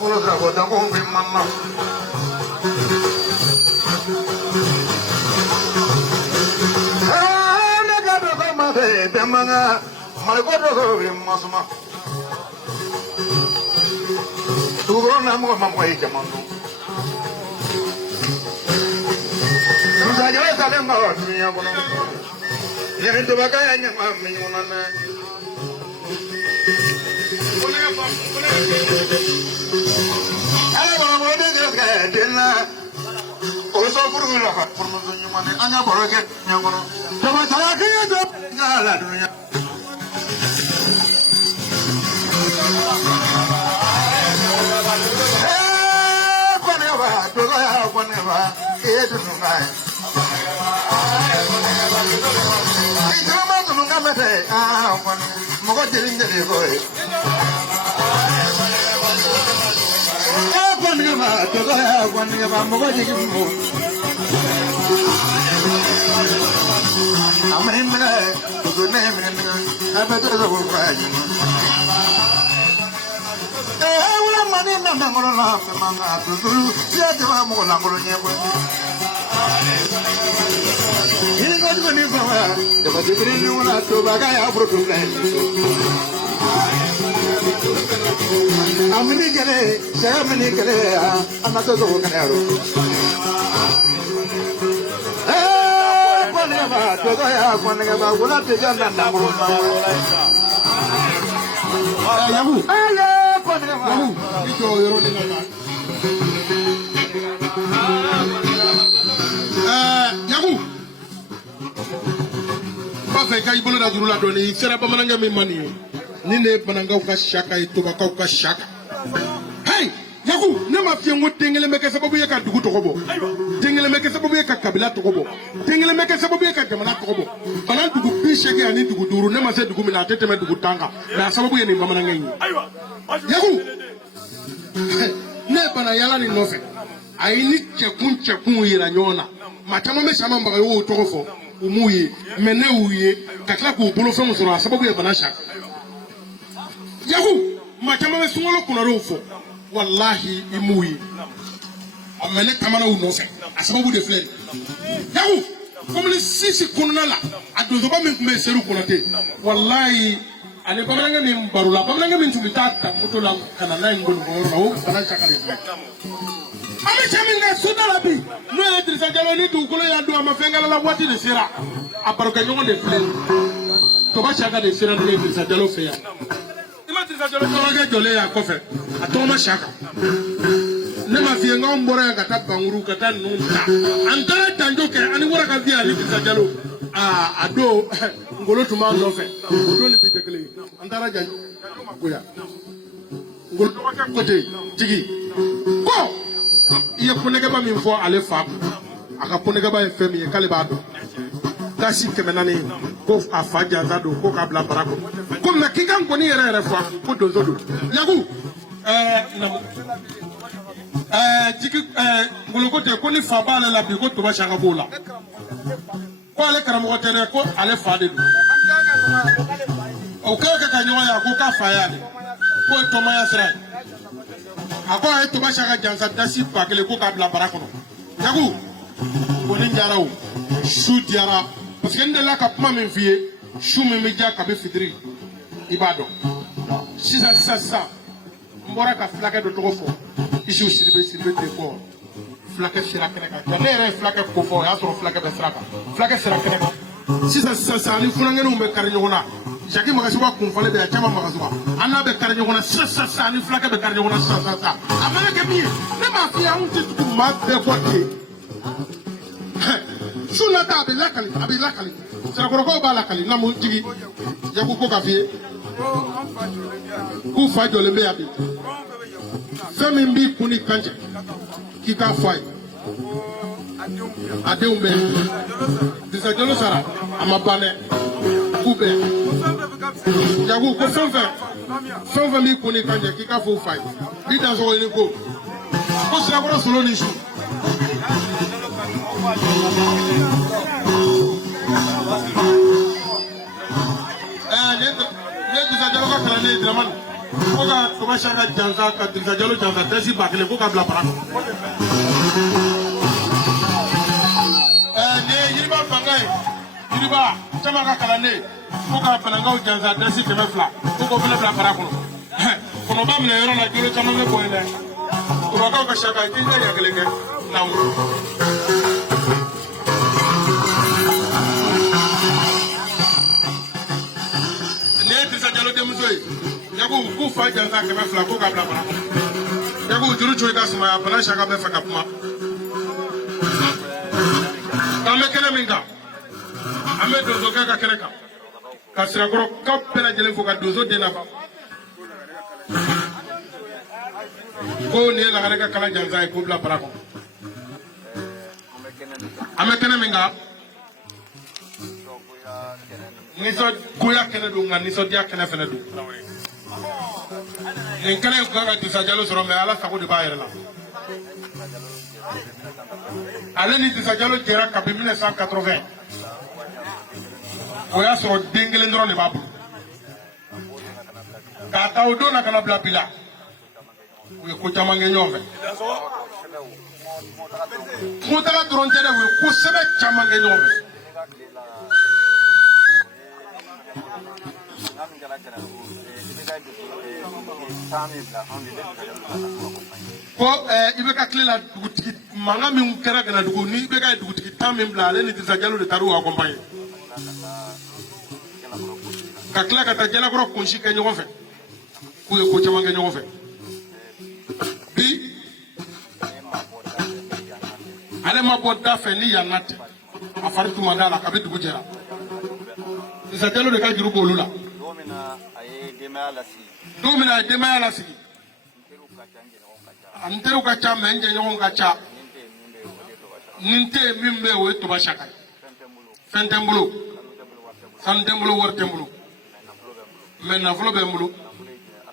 Uno manga Margot Masma Tugona Mamma Jamano Saya saling ngawat dunia kono. Yang itu bagainya mami mana. Ayo mau dengar kedena. Oso purula kat purmunya mana. Anya boroke yang kono. Coba saya kaya tu ngala dunia. Koneva, tu kaya koneva. Itu sungai. Itu mah tu nggak mesti. Mau kau jadi boy. Koneva, tu kaya koneva. Mau kau jadi mu. Amin mana? Tu mana? Apa tu tu bukan? Ulang mana nama orang lah, mana tu siapa orang mau orang nyewa. Ini kau tu ni bawa, dapat diberi ni orang tu bagai apa tu kan? Amni kere, saya amni kere, anak tu kan ya. Kau ni apa? Tu kaya kau ni apa? Ulang tu jangan nama orang. Yahu. Yahu. Itu orang ni nama. Yahu. Pas kai bolo na jurula doni sera pamananga mi mani. Ni ne pananga ka shaka itu ka shaka. Hey, Yahu, ne ma fi ngo tengele meke sababu ya ka dugu tokobo. Tengele meke sababu ya ka kabila tokobo. Tengele meke sababu ya ka jamana tokobo. Bana dugu bisheke ani dugu duru ne ma se dugu mina tete me dugu tanga. Na sababu ya ni pamananga yi. Yahu. Ne bana yala ni nofe. Aini chekun yira nyona. Matama me sama mbaga yo tokofo. Umuye mene uye kakla ko bolo fe musoro sababu ya bana shaka. Yahu matama me sungolo kuna rofo. Wallahi imuye. Amene tamana unofe. Asababu de fleni. Yahu comme sisi kunna la adozo ba me kumbe seru kunate. Wallahi ane pamananga ni barula pamananga min tumita moto la kana na ngolo ngoro bana shaka ni. Ami chaminga sudarabi no Idrissa Diallo ni dukolo ya do amafengala la wati de sira aparoka nyongo de flen to ba shaka de sira de Idrissa Diallo fe ya ima Idrissa Diallo to ga jole ya kofe atoma shaka ne ma fi nga mbora ya kata banguru kata nunta antara tanjo ke ani wora ka vi ali Idrissa Diallo ado ngolo tuma no fe odo ni bitekele antara janjo magoya ngolo to ka kote tigi ko iya ponegaba min fo ale fa aka ponegaba e femi e kale ba do kasi kemenani ko afa jaza do ko ka bla barako ko na kinga ngoni yere fa ko dozo do yagu jiki nguluko te ko ni fa ba la bi ko to ba shanga bola ko ale karamo tere ko ale fa de do o ka ka nyoya ya ko ka fa ya ko to ma ya sra akwa eto ba shaka jansa dasi pakele ko ka bla barakono yagu woni njaraw shu diara parce que ndela ka puma min fiye shu mi meja ka be fitri ibado sisa mbora ka flake do toko fo isu siribe te ko flake siraka ka nere flake ko fo ya so flake be siraka flake siraka ka sisa ni funangenu be kar nyona Jaki magasuwa kumfale be chama magasuwa ana be karnyo kona sa ni flaka be karnyo kona sa amana ke mi ne ma fi ya unti tu ma be fote suna ta be lakali sara ko ba lakali na mu jigi ya ko ka fi ku fa jole be abi femi mbi kuni kanje ki ka fai adeumbe Idrissa Diallo sara amabane kube yagu ko sonfe mi kuni kanje ki ka fo fai ida so ni ko sira ko solo ni shu ne Idrissa Diallo ka kala ne draman ko ka to ba shaka janza ka Idrissa Diallo janza desi bakle ko ka bla para ne yiriba bangai yiriba caman ka kalanden ko ka banankaw jansa dɛsi 100 ko k'o fana bila bara kɔnɔ kɔnɔba minɛ yɔrɔ la jolo caman bɛ bɔ yen dɛ tubakaw ka saka k'i ka ɲɛ kelen kɛ naamu. nin ye Dirisa Jalo denmuso ye Yaku k'u fa jansa 100 ko k'a bila bara kɔnɔ Yaku juru cogo ka sumaya bana saka bɛ fɛ ka kuma k'an bɛ kɛnɛ min kan an bɛ donsokɛ ka kɛnɛ kan ka sirakɔrɔkaw bɛɛ lajɛlen fo ka donso den nafa ko nin ye Lagare ka kala jansa ye k'o bila bara kɔnɔ an bɛ kɛnɛ min kan nisɔngoya kɛnɛ don nka nisɔndiya kɛnɛ fana don nin kɛnɛ in kan ka Dirisa Jalo sɔrɔ mɛ Ala sago de b'a yɛrɛ la ale ni Dirisa Jalo jɛra kabini 1980 o y'a sɔrɔ den kelen dɔrɔn de b'a bolo k'a ta o don na ka na bila bi la u ye ko caman kɛ ɲɔgɔn fɛ kuntaga dɔrɔn tɛ dɛ u ye kosɛbɛ caman kɛ ɲɔgɔn fɛ ko i bɛ ka tile la dugutigi mankan min kɛra Ganadugu ni i bɛ ka dugutigi 10 min bila ale ni Dirisa Jalo de taar'u accompagner ka tila ka taa Jalakɔrɔ kunsi kɛ ɲɔgɔn fɛ k'u ye ko caman kɛ ɲɔgɔn fɛ bi ale ma bɔ da fɛ ni yanna tɛ a fari tun ma d'a la kabi dugu jɛra Dirisa Jalo de ka juru b'olu la don min na a ye denbaya lasigi n teriw ka ca mɛ n jɛɲɔgɔnw ka ca ni n tɛ yen min bɛ yen o ye Toba Saka ye fɛn tɛ n bolo sanu tɛ n bolo wari tɛ n bolo mɛ nafolo bɛ n bolo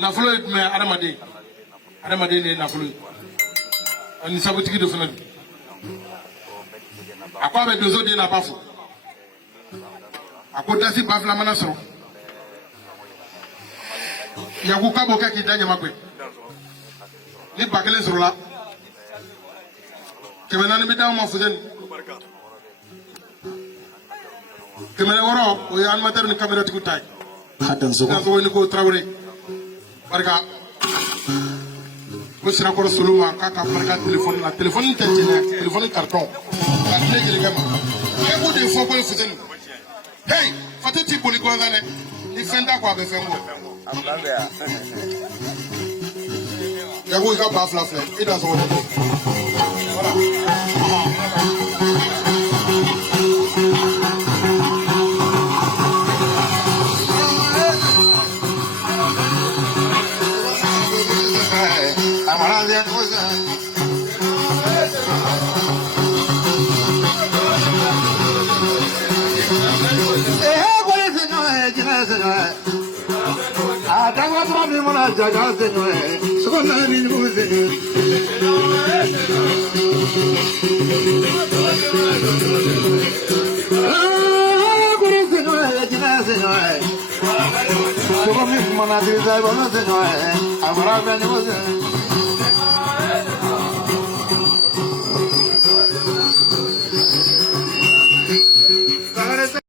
nafolo ye jumɛn adamaden adamaden de ye nafolo ye ani sabutigi dɔ fana don a ko a bɛ donso den na a b'a fo a ko dasi ba fila mana sɔrɔ Yaku k'a b'o kɛ k'i da ɲama koyi ni ba kelen sɔrɔla 400 bɛ d'anw ma Fuseni 600 o ye animateur ni camératigi ta ye Dansogo ni ko Tarawele barika ko Sirakɔrɔ Solo ma k'a ka barika téléphone la téléphone tɛ tiɲɛ dɛ téléphone carton ka tile jelikɛ ma e ko de fɔ ko ye Fuseni hey Fati t'i boli gansan dɛ ni fɛn t'a kɔ a bɛ fɛn bɔ Yaku i ka ba fila filɛ i Dansogo de voilà